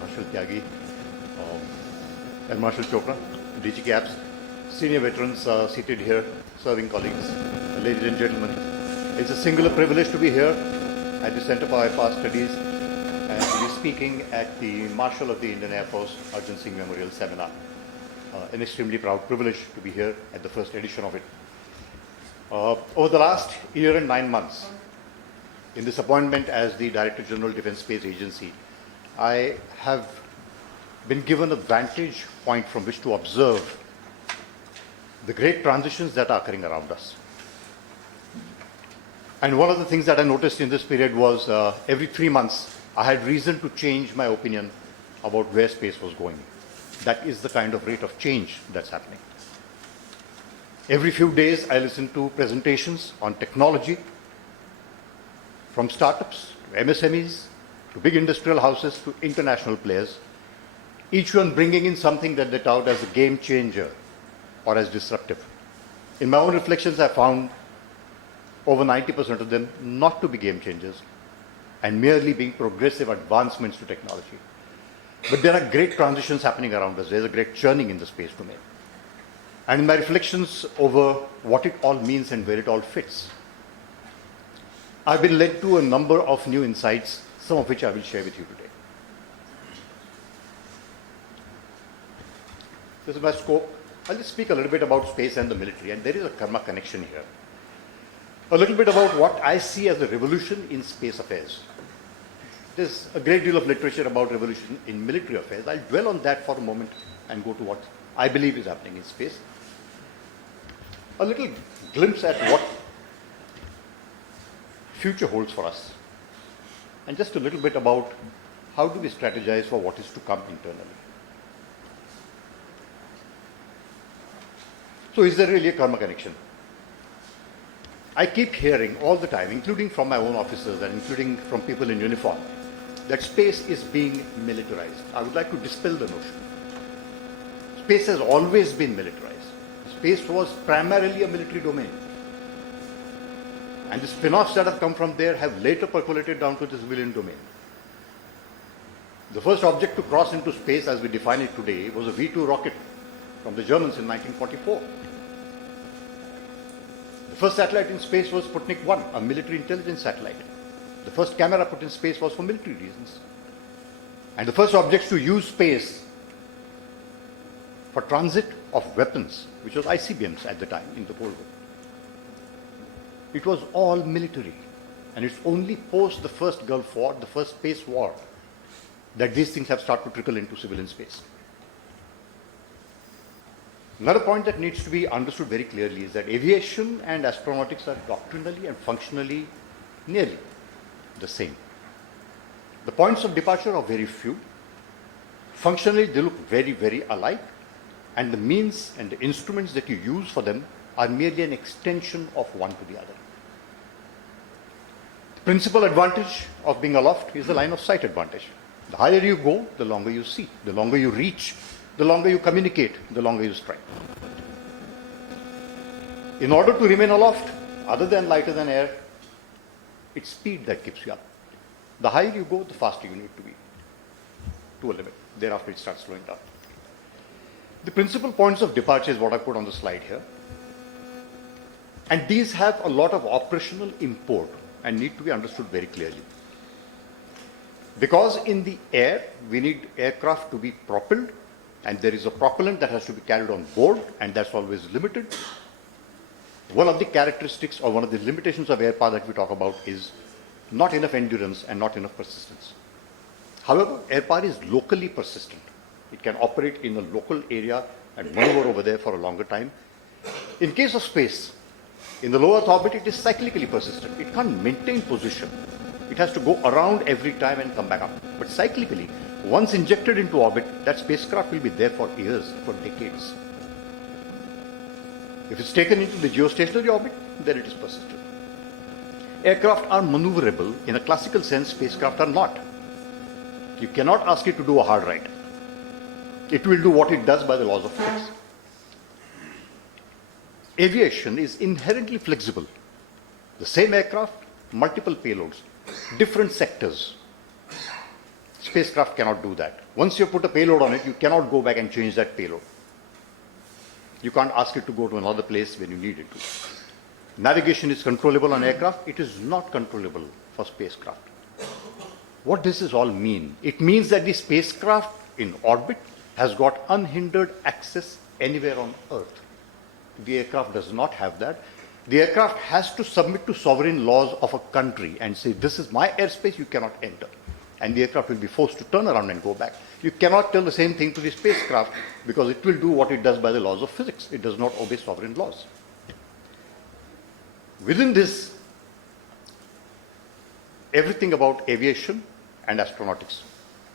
Marshal Tyagi, and Marshal Chopra, DG Caps, senior veterans seated here, serving colleagues, ladies and gentlemen. It's a singular privilege to be here at the Center for IPAS Studies and to be speaking at the Marshal of the Indian Air Force, Arjan Singh Memorial Seminar. An extremely proud privilege to be here at the first edition of it. Over the last year and 9 months, in this appointment as the Director General Defence Space Agency, I have been given a vantage point from which to observe the great transitions that are occurring around us. And one of the things that I noticed in this period was every 3 months, I had reason to change my opinion about where space was going. That is the kind of rate of change that's happening. Every few days, I listen to presentations on technology from startups to MSMEs to big industrial houses to international players, each one bringing in something that they tout as a game changer or as disruptive. In my own reflections, I found over 90% of them not to be game changers and merely being progressive advancements to technology. But there are great transitions happening around us. There's a great churning in the space domain. And in my reflections over what it all means and where it all fits, I've been led to a number of new insights, some of which I will share with you today. This is my scope. I'll just speak a little bit about space and the military, and there is a karma connection here. A little bit about what I see as a revolution in space affairs. There's a great deal of literature about revolution in military affairs. I'll dwell on that for a moment and go to what I believe is happening in space. A little glimpse at what future holds for us. And just a little bit about how do we strategize for what is to come internally. So is there really a karma connection? I keep hearing all the time, including from my own officers and including from people in uniform, that space is being militarized. I would like to dispel the notion. Space has always been militarized. Space was primarily a military domain. And the spin-offs that have come from there have later percolated down to the civilian domain. The first object to cross into space as we define it today was a V-2 rocket from the Germans in 1944. The first satellite in space was Sputnik 1, a military intelligence satellite. The first camera put in space was for military reasons. And the first objects to use space for transit of weapons, which was ICBMs at the time in the Cold War. It was all military. And it's only post the first Gulf War, the first space war, that these things have started to trickle into civilian space. Another point that needs to be understood very clearly is that aviation and astronautics are doctrinally and functionally nearly the same. The points of departure are very few. Functionally, they look very, very alike. And the means and the instruments that you use for them are merely an extension of one to the other. The principal advantage of being aloft is the line of sight advantage. The higher you go, the longer you see, the longer you reach, the longer you communicate, the longer you strike. In order to remain aloft, other than lighter than air, it's speed that keeps you up. The higher you go, the faster you need to be, to a limit. Thereafter, it starts slowing down. The principal points of departure is what I put on the slide here. And these have a lot of operational import and need to be understood very clearly. Because in the air, we need aircraft to be propelled, and there is a propellant that has to be carried on board, and that's always limited. One of the characteristics or one of the limitations of air power that we talk about is not enough endurance and not enough persistence. However, air power is locally persistent. It can operate in a local area and maneuver over there for a longer time. In case of space, in the low Earth orbit, it is cyclically persistent. It can't maintain position. It has to go around every time and come back up. But cyclically, once injected into orbit, that spacecraft will be there for years, for decades. If it's taken into the geostationary orbit, then it is persistent. Aircraft are maneuverable. In a classical sense, spacecraft are not. You cannot ask it to do a hard right. It will do what it does by the laws of physics. Aviation is inherently flexible. The same aircraft, multiple payloads, different sectors. Spacecraft cannot do that. Once you put a payload on it, you cannot go back and change that payload. You can't ask it to go to another place when you need it to. Navigation is controllable on aircraft. It is not controllable for spacecraft. What does this all mean? It means that the spacecraft in orbit has got unhindered access anywhere on Earth. The aircraft does not have that. The aircraft has to submit to sovereign laws of a country and say, this is my airspace, you cannot enter. And the aircraft will be forced to turn around and go back. You cannot tell the same thing to the spacecraft because it will do what it does by the laws of physics. It does not obey sovereign laws. Within this, everything about aviation and astronautics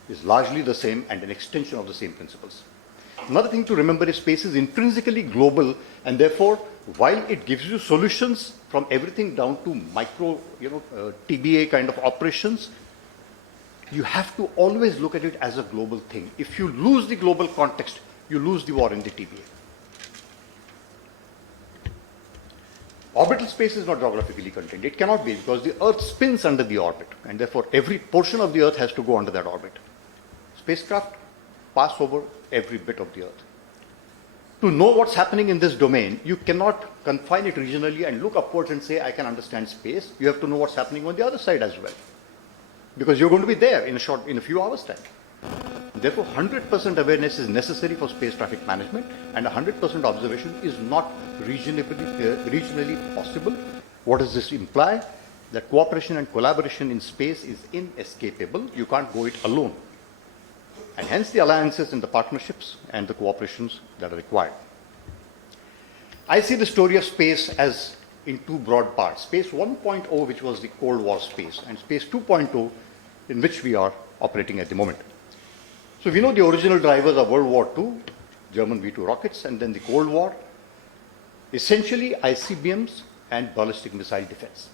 is largely the same and an extension of the same principles. Another thing to remember is space is intrinsically global, and therefore, while it gives you solutions from everything down to micro, TBA kind of operations, you have to always look at it as a global thing. If you lose the global context, you lose the war in the TBA. Orbital space is not geographically contained. It cannot be because the Earth spins under the orbit, and therefore every portion of the Earth has to go under that orbit. Spacecraft pass over every bit of the Earth. To know what's happening in this domain, you cannot confine it regionally and look upwards and say, I can understand space. You have to know what's happening on the other side as well, because you're going to be there in a few hours' time. Therefore, 100% awareness is necessary for space traffic management, and 100% observation is not regionally possible. What does this imply? That cooperation and collaboration in space is inescapable. You can't go it alone. And hence the alliances and the partnerships and the cooperations that are required. I see the story of space as in two broad parts. Space 1.0, which was the Cold War space, and Space 2.0, in which we are operating at the moment. So we know the original drivers of World War II, German V-2 rockets, and then the Cold War, essentially ICBMs and ballistic missile defense.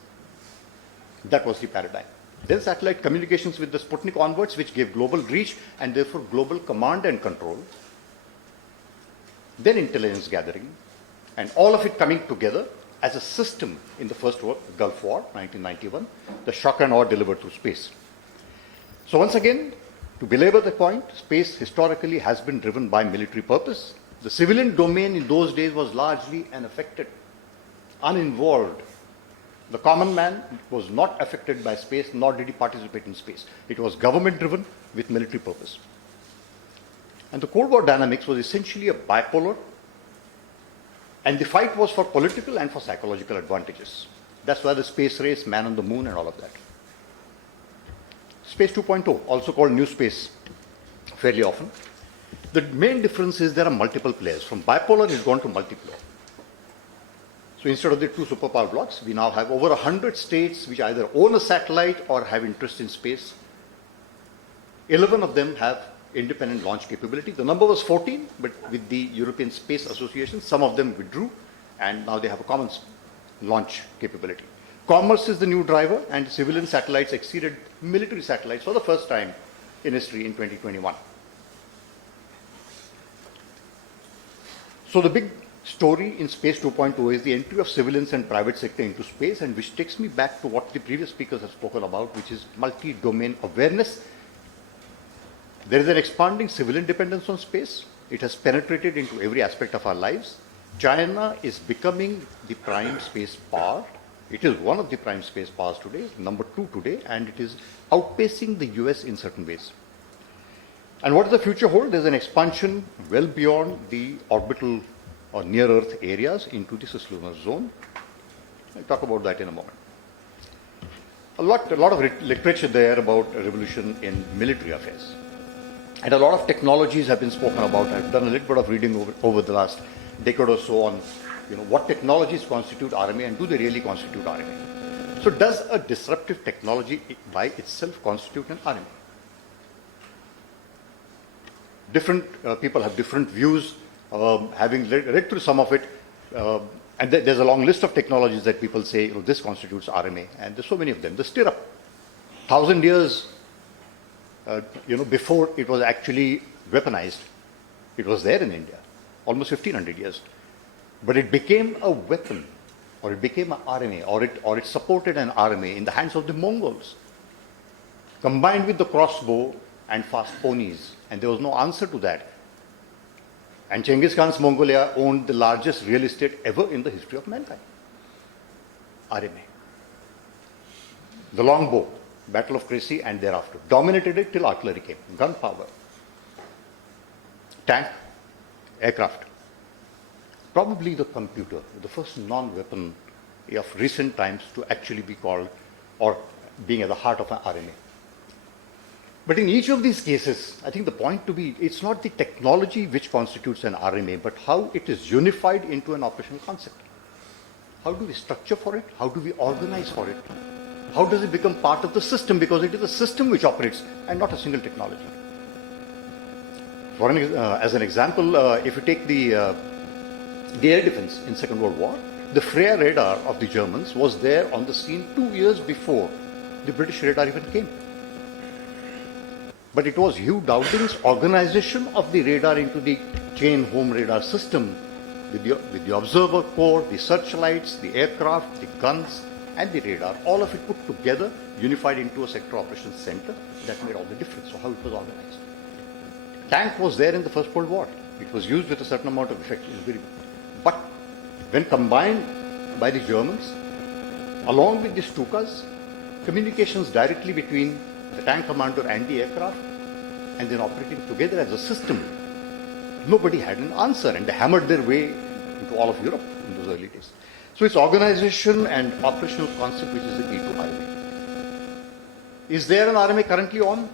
That was the paradigm. Then satellite communications with the Sputnik onwards, which gave global reach and therefore global command and control. Then intelligence gathering, and all of it coming together as a system in the first Gulf War, 1991, the shock and awe delivered through space. So once again, to belabor the point, space historically has been driven by military purpose. The civilian domain in those days was largely unaffected, uninvolved. The common man was not affected by space, nor did he participate in space. It was government driven with military purpose. And the Cold War dynamics was essentially a bipolar, and the fight was for political and for psychological advantages. That's why the space race, man on the moon, and all of that. Space 2.0, also called new space fairly often. The main difference is there are multiple players. From bipolar, it's gone to multiplayer. So instead of the two superpower blocks, we now have over 100 states which either own a satellite or have interest in space. 11 of them have independent launch capability. The number was 14, but with the European Space Association, some of them withdrew, and now they have a common launch capability. Commerce is the new driver, and civilian satellites exceeded military satellites for the first time in history in 2021. So the big story in Space 2.0 is the entry of civilians and private sector into space, and which takes me back to what the previous speakers have spoken about, which is multi-domain awareness. There is an expanding civilian dependence on space. It has penetrated into every aspect of our lives. China is becoming the prime space power. It is one of the prime space powers today, number 2 today, and it is outpacing the US in certain ways. And what does the future hold? There's an expansion well beyond the orbital or near Earth areas into the cislunar zone. I'll talk about that in a moment. A lot of literature there about a revolution in military affairs. And a lot of technologies have been spoken about. I've done a little bit of reading over the last decade or so on what technologies constitute RMA and do they really constitute RMA. So does a disruptive technology by itself constitute an RMA? Different people have different views. Having read through some of it, and there's a long list of technologies that people say, this constitutes RMA, and there's so many of them. The stirrup, 1,000 years, before it was actually weaponized, it was there in India, almost 1,500 years, but it became a weapon, or it became an RMA, or it supported an RMA in the hands of the Mongols, combined with the crossbow and fast ponies, and there was no answer to that. And Genghis Khan's Mongolia owned the largest real estate ever in the history of mankind. RMA. The longbow, Battle of Crécy and thereafter, dominated it till artillery came, gunpowder, tank, aircraft. Probably the computer, the first non-weapon of recent times to actually be called or being at the heart of an RMA. But in each of these cases, I think the point to be, it's not the technology which constitutes an RMA, but how it is unified into an operational concept. How do we structure for it? How do we organize for it? How does it become part of the system? Because it is a system which operates and not a single technology. As an example, if you take the air defense in Second World War, the Freya radar of the Germans was there on the scene 2 years before the British radar even came. But it was Hugh Dowding's organization of the radar into the chain home radar system with the observer core, the searchlights, the aircraft, the guns, and the radar, all of it put together, unified into a sector operations center that made all the difference. So how it was organized. Tank was there in the First World War. It was used with a certain amount of effect. But when combined by the Germans, along with the Stukas, communications directly between the tank commander and the aircraft, and then operating together as a system, nobody had an answer, and they hammered their way into all of Europe in those early days. So it's organization and operational concept which is the key to RMA. Is there an RMA currently on?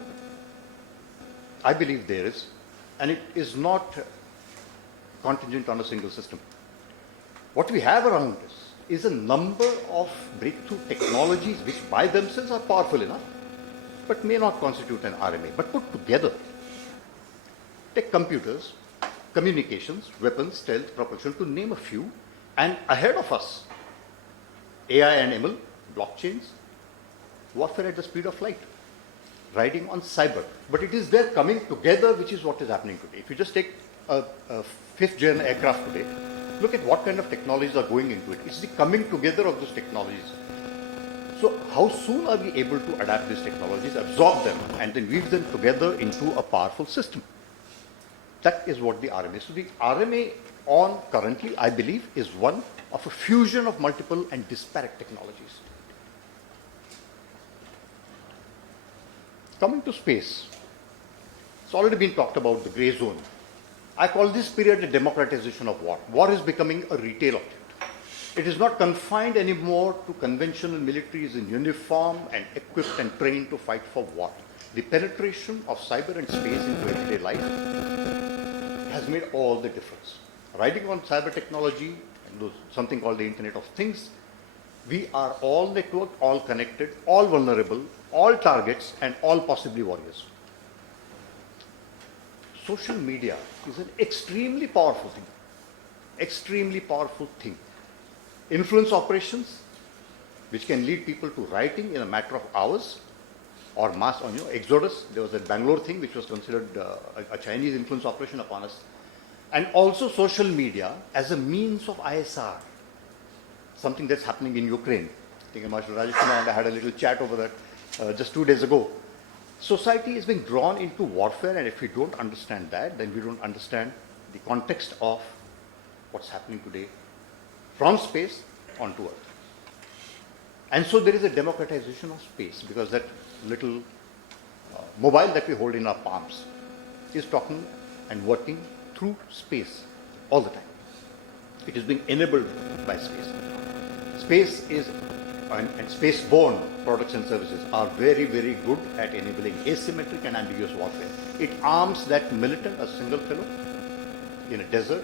I believe there is, and it is not contingent on a single system. What we have around us is a number of breakthrough technologies which by themselves are powerful enough, but may not constitute an RMA. But put together, take computers, communications, weapons, stealth, propulsion, to name a few, and ahead of us, AI and ML, blockchains, warfare at the speed of light, riding on cyber. But it is their coming together which is what is happening today. If you just take a fifth-gen aircraft today, look at what kind of technologies are going into it. It's the coming together of those technologies. So how soon are we able to adapt these technologies, absorb them, and then weave them together into a powerful system? That is what the RMA is. So the RMA on currently, I believe, is one of a fusion of multiple and disparate technologies. Coming to space, it's already been talked about the grey zone. I call this period the democratization of war. War is becoming a retail object. It is not confined anymore to conventional militaries in uniform and equipped and trained to fight for war. The penetration of cyber and space into everyday life has made all the difference. Riding on cyber technology and something called the Internet of Things, we are all networked, all connected, all vulnerable, all targets, and all possibly warriors. Social media is an extremely powerful thing. Extremely powerful thing. Influence operations, which can lead people to writing in a matter of hours, or mass, exodus. There was a Bangalore thing which was considered a Chinese influence operation upon us. And also social media as a means of ISR, something that's happening in Ukraine. I think Marshal Rajesh and I had a little chat over that just 2 days ago. Society is being drawn into warfare, and if we don't understand that, then we don't understand the context of what's happening today from space onto Earth. And so there is a democratization of space, because that little mobile that we hold in our palms is talking and working through space all the time. It is being enabled by space. Space is, and space-borne products and services are very, very good at enabling asymmetric and ambiguous warfare. It arms that militant, a single fellow, in a desert,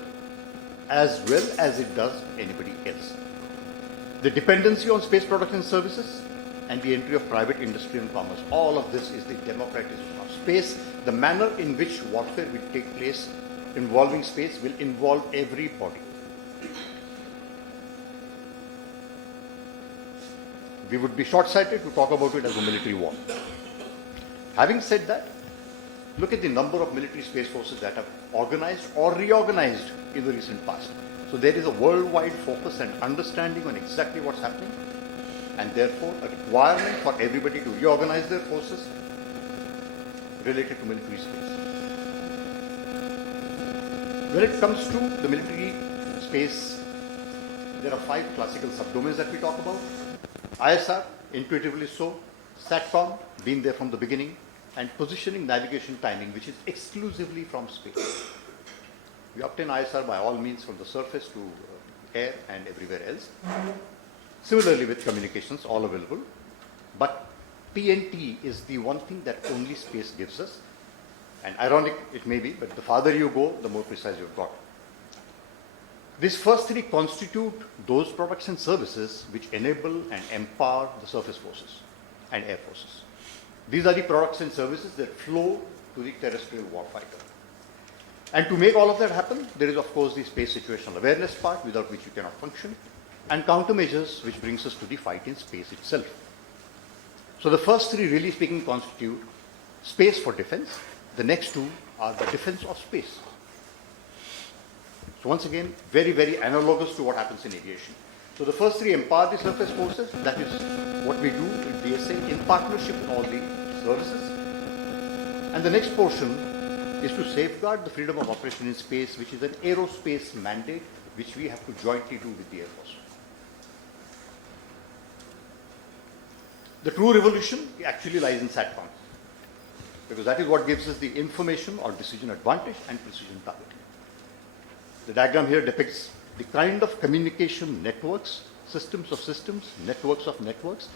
as well as it does anybody else. The dependency on space products and services and the entry of private industry and commerce, all of this is the democratization of space. The manner in which warfare will take place involving space will involve everybody. We would be short-sighted to talk about it as a military war. Having said that, look at the number of military space forces that have organized or reorganized in the recent past. So there is a worldwide focus and understanding on exactly what's happening, and therefore a requirement for everybody to reorganize their forces, related to military space. When it comes to the military space, there are 5 classical subdomains that we talk about. ISR, intuitively so, SATCOM, been there from the beginning, and positioning, navigation, timing, which is exclusively from space. We obtain ISR by all means from the surface to air and everywhere else. Similarly with communications, all available. But PNT is the one thing that only space gives us. And ironic it may be, but the farther you go, the more precise you've got. These first 3 constitute those products and services which enable and empower the surface forces and air forces. These are the products and services that flow to the terrestrial warfighter. And to make all of that happen, there is of course the space situational awareness part, without which you cannot function, and countermeasures, which brings us to the fight in space itself. So the first 3, really speaking, constitute space for defense. The next 2 are the defense of space. So once again, very, very analogous to what happens in aviation. So the first 3 empower the surface forces. That is what we do in DSA in partnership with all the services. And the next portion is to safeguard the freedom of operation in space, which is an aerospace mandate, which we have to jointly do with the Air Force. The true revolution actually lies in SATCOM, because that is what gives us the information or decision advantage and precision targeting. The diagram here depicts the kind of communication networks, systems of systems, networks of networks,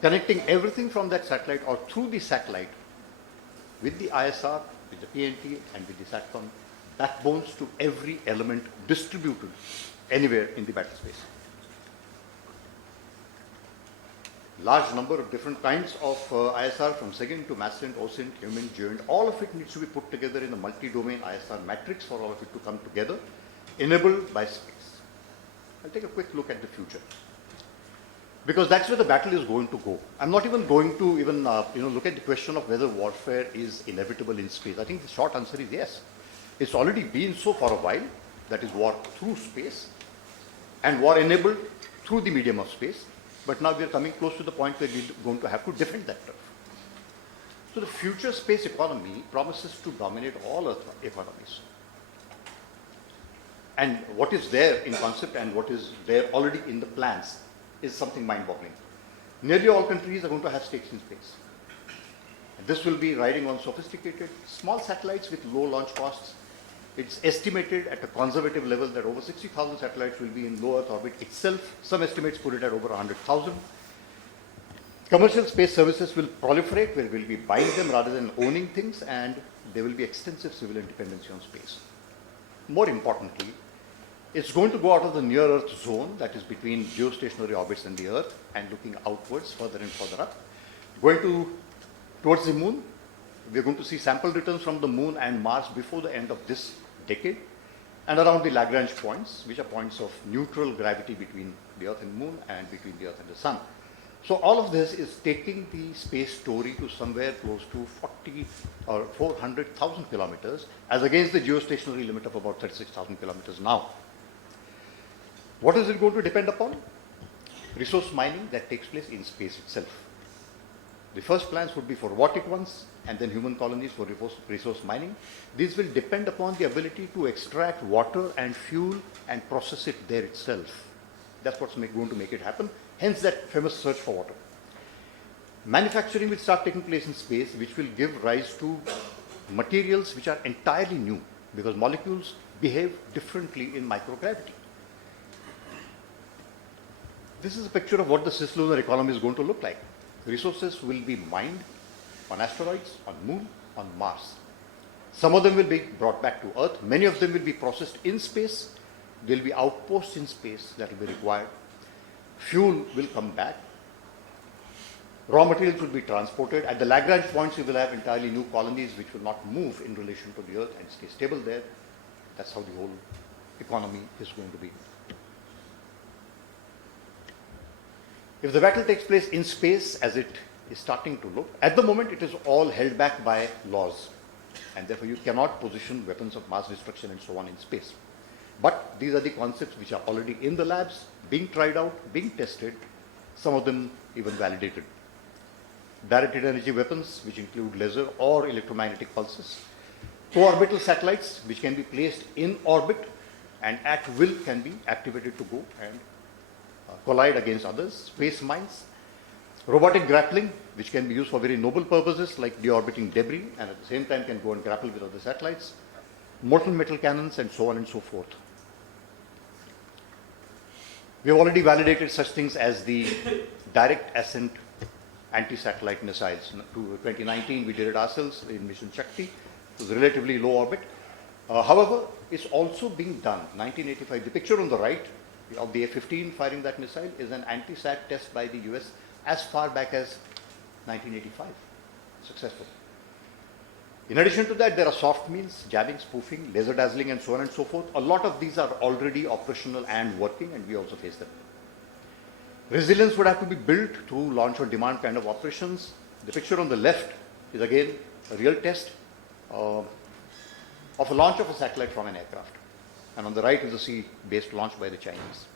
connecting everything from that satellite or through the satellite with the ISR, with the PNT, and with the SATCOM backbones to every element distributed anywhere in the battle space. Large number of different kinds of ISR, from SIGINT to MASINT, OSINT, HUMINT, GEOINT, all of it needs to be put together in a multi-domain ISR matrix for all of it to come together, enabled by space. I'll take a quick look at the future, because that's where the battle is going to go. I'm not even going to look at the question of whether warfare is inevitable in space. I think the short answer is yes. It's already been so for a while, that is war through space and war enabled through the medium of space. But now we are coming close to the point where we're going to have to defend that turf. So the future space economy promises to dominate all Earth economies. And what is there in concept and what is there already in the plans is something mind-boggling. Nearly all countries are going to have stakes in space. And this will be riding on sophisticated small satellites with low launch costs. It's estimated at a conservative level that over 60,000 satellites will be in low Earth orbit itself. Some estimates put it at over 100,000. Commercial space services will proliferate, where we'll be buying them rather than owning things, and there will be extensive civilian dependency on space. More importantly, it's going to go out of the near Earth zone, that is between geostationary orbits and the Earth, and looking outwards further and further up. Going towards the moon. We're going to see sample returns from the moon and Mars before the end of this decade, and around the Lagrange points, which are points of neutral gravity between the Earth and Moon and between the Earth and the Sun. So all of this is taking the space story to somewhere close to 40 or 400,000 kilometers, as against the geostationary limit of about 36,000 kilometers now. What is it going to depend upon? Resource mining that takes place in space itself. The first plans would be for robotic ones, and then human colonies for resource mining. These will depend upon the ability to extract water and fuel and process it there itself. That's what's going to make it happen, hence that famous search for water. Manufacturing will start taking place in space, which will give rise to materials which are entirely new, because molecules behave differently in microgravity. This is a picture of what the cislunar economy is going to look like. Resources will be mined on asteroids, on Moon, on Mars. Some of them will be brought back to Earth. Many of them will be processed in space. There will be outposts in space that will be required. Fuel will come back. Raw materials will be transported. At the Lagrange points, you will have entirely new colonies which will not move in relation to the Earth and stay stable there. That's how the whole economy is going to be. If the battle takes place in space, as it is starting to look, at the moment it is all held back by laws, and therefore you cannot position weapons of mass destruction and so on in space. But these are the concepts which are already in the labs, being tried out, being tested, some of them even validated. directed energy weapons, which include laser or electromagnetic pulses, co-orbital satellites, which can be placed in orbit and at will can be activated to go and collide against others, space mines, robotic grappling, which can be used for very noble purposes like deorbiting debris and at the same time can go and grapple with other satellites, molten metal cannons, and so on and so forth. We have already validated such things as the direct ascent anti-satellite missiles. To 2019, we did it ourselves in Mission Shakti. It was relatively low orbit. However, it's also being done. 1985, the picture on the right of the F-15 firing that missile is an anti-sat test by the US as far back as 1985. Successful. In addition to that, there are soft means, jamming, spoofing, laser dazzling, and so on and so forth. A lot of these are already operational and working, and we also face them. Resilience would have to be built to launch on demand kind of operations. The picture on the left is again a real test of a launch of a satellite from an aircraft. And on the right is a sea-based launch by the Chinese.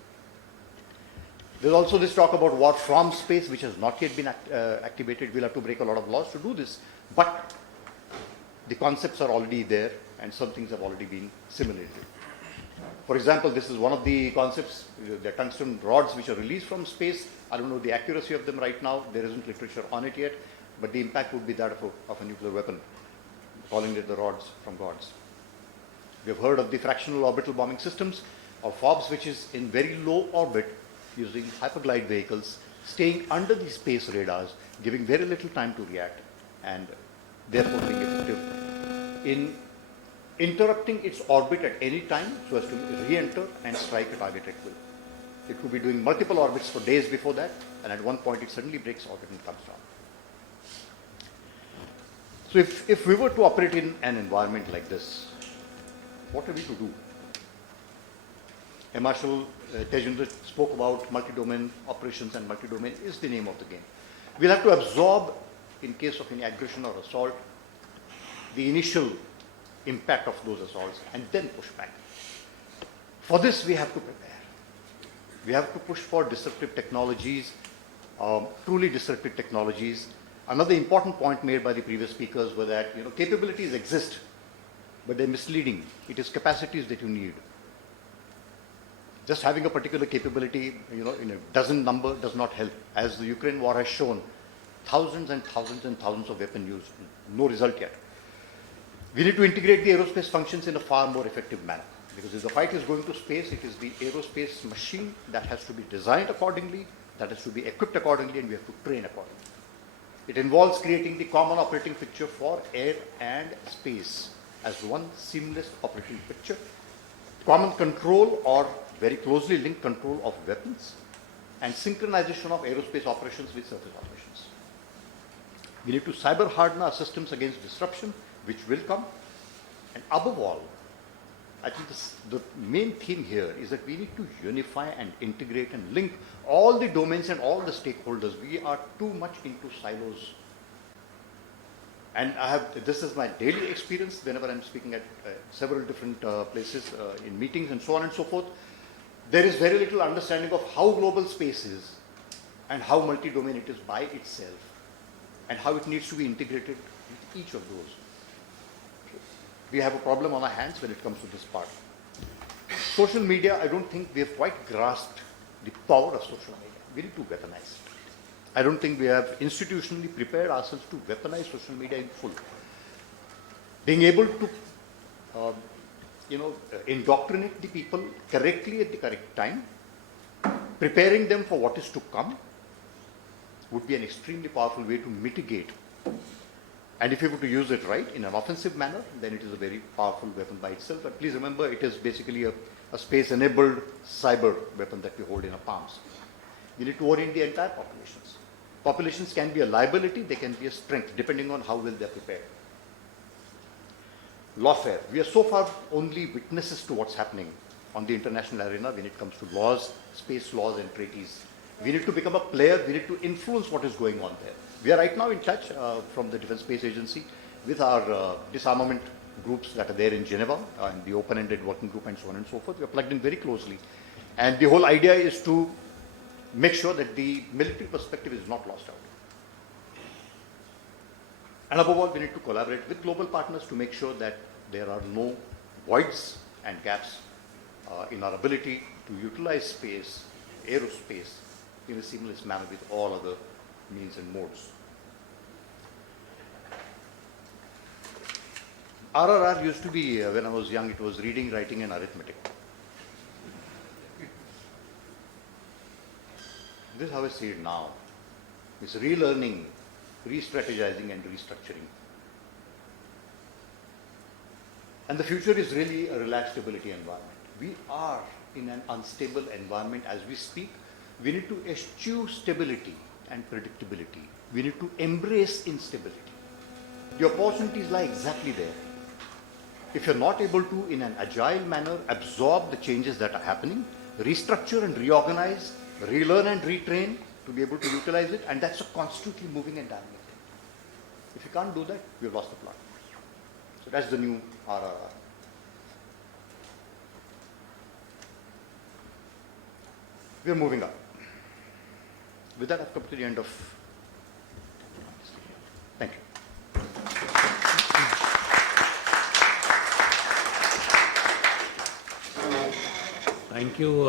There's also this talk about war from space, which has not yet been activated. We'll have to break a lot of laws to do this. But the concepts are already there, and some things have already been simulated. For example, this is one of the concepts, the tungsten rods which are released from space. I don't know the accuracy of them right now. There isn't literature on it yet, but the impact would be that of a nuclear weapon, calling it the rods from gods. We have heard of the fractional orbital bombing systems, or FOBs, which is in very low orbit using hyperglide vehicles, staying under the space radars, giving very little time to react, and therefore being effective in interrupting its orbit at any time so as to re-enter and strike a target at will. It could be doing multiple orbits for days before that, and at one point it suddenly breaks orbit and comes down. So if we were to operate in an environment like this, what are we to do? Marshal Tejendra spoke about multi-domain operations, and multi-domain is the name of the game. We'll have to absorb, in case of any aggression or assault, the initial impact of those assaults and then push back. For this, we have to prepare. We have to push for disruptive technologies, truly disruptive technologies. Another important point made by the previous speakers was that capabilities exist, but they're misleading. It is capacities that you need. Just having a particular capability, in a dozen number does not help. As the Ukraine war has shown, thousands and thousands and thousands of weapons used, no result yet. We need to integrate the aerospace functions in a far more effective manner, because if the fight is going to space, it is the aerospace machine that has to be designed accordingly, that has to be equipped accordingly, and we have to train accordingly. It involves creating the common operating picture for air and space as one seamless operating picture, common control or very closely linked control of weapons, and synchronization of aerospace operations with surface operations. We need to cyber harden our systems against disruption, which will come. And above all, I think the main theme here is that we need to unify and integrate and link all the domains and all the stakeholders. We are too much into silos. And this is my daily experience whenever I'm speaking at several different places, in meetings and so on and so forth. There is very little understanding of how global space is and how multi-domain it is by itself, and how it needs to be integrated with each of those. We have a problem on our hands when it comes to this part. Social media, I don't think we have quite grasped the power of social media. We need to weaponize it. I don't think we have institutionally prepared ourselves to weaponize social media in full. Being able to, indoctrinate the people correctly at the correct time, preparing them for what is to come, would be an extremely powerful way to mitigate. And if you were to use it right in an offensive manner, then it is a very powerful weapon by itself. But please remember, it is basically a space-enabled cyber weapon that we hold in our palms. We need to orient the entire populations. Populations can be a liability, they can be a strength, depending on how well they are prepared. Lawfare. We are so far only witnesses to what's happening on the international arena when it comes to laws, space laws and treaties. We need to become a player, we need to influence what is going on there. We are right now in touch from the Defense Space Agency with our disarmament groups that are there in Geneva and the open-ended working group and so on and so forth. We are plugged in very closely. And the whole idea is to make sure that the military perspective is not lost out. And above all, we need to collaborate with global partners to make sure that there are no voids and gaps in our ability to utilize space, aerospace, in a seamless manner with all other means and modes. RRR used to be, when I was young, it was reading, writing, and arithmetic. This is how I see it now. It's relearning, re-strategizing, and restructuring. And the future is really a relaxed stability environment. We are in an unstable environment as we speak. We need to eschew stability and predictability. We need to embrace instability. The opportunities lie exactly there. If you're not able to, in an agile manner, absorb the changes that are happening, restructure and reorganize, relearn and retrain to be able to utilize it, and that's a constantly moving and dynamic thing. If you can't do that, we've lost the plot. So that's the new RRR. We're moving up. With that, I've come to the end of. Thank you. Thank you.